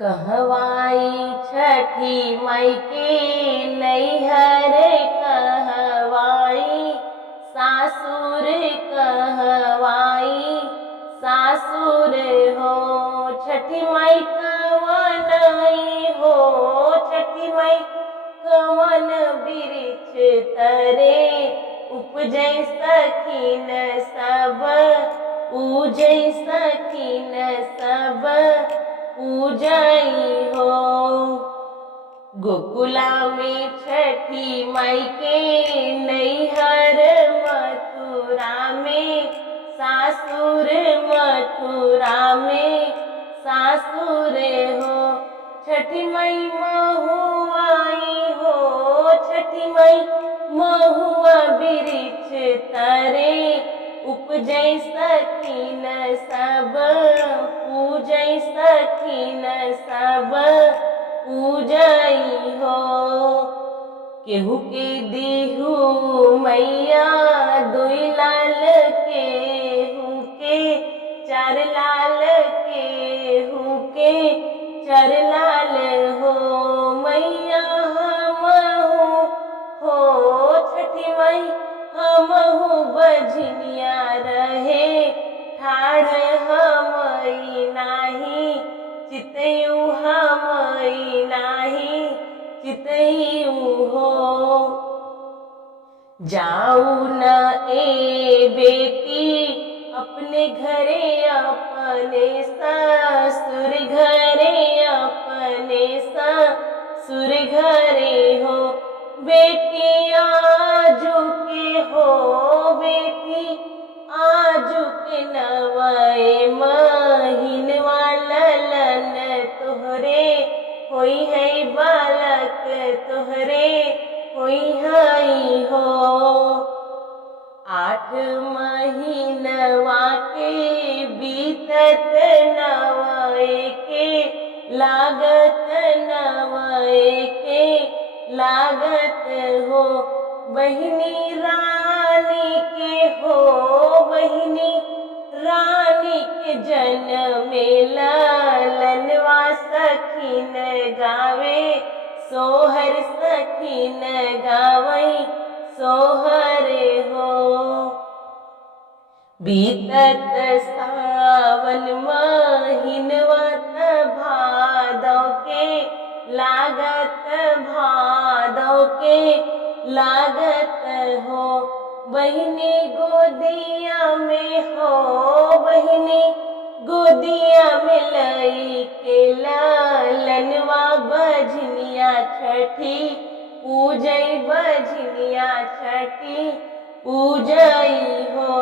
कहवाई छठी मई के नैहर कहवाई सासुर कहवाई सासुर हो। छठी मई कवनई हो छठी मई कवन बिरिछ तरे उपजै सखीन सब पूजै सखीन सब पूजई हो। गोकुला में छठी मई के नैहर मथुरा में सासुर मथुरा में सासुर हो। छठी मई महुआई हो छठी मई महुआ बिरिछ तरे उपजै सखीन सब पूजै सखीन सब पूजई हो। केहू के देहू मैया दुई लाल केहू के चार लाल केहू के चार लाल हो। मैया हमहू हो छठी मई हमहू बजनिया रहे ठाड़ हमई नाही चितयू हमई नाही चितयू हो। जाऊ न ए बेटी अपने घरे अपने ससुर घरे अपने ससुर घरे हो। बेटी आजू के हो बेटी आजू के नवए महीनवा ललन तोहरे होई है बालक तोहरे होई हई हो। 8 महीनवा के बीतत नवए के लागत नवए के लागत हो। बहिनी रानी के हो बहिनी रानी के जन्मे ललनवा सखीन गावे सोहर सखीन गावई सोहर हो। बीतत सावन महीनवा भादव के लागत भादव के लागत हो। बहिनी गोदिया में हो बहिनी गोदिया में लई के ललनवा बजनिया छठी पूजई बजनिया छठी पूजई हो।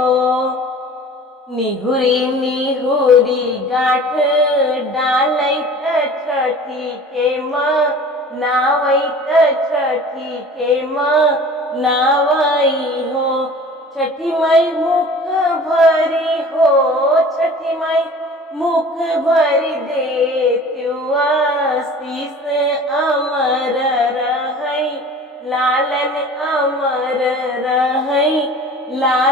निहुरी निहुरी गाठ डालैत छठी के नावैत छठी के नावई हो। छठी मई मुख भरी हो छठी मई मुख भरी देत्यु आशीष अमर रहई लालन अमर रहई लालन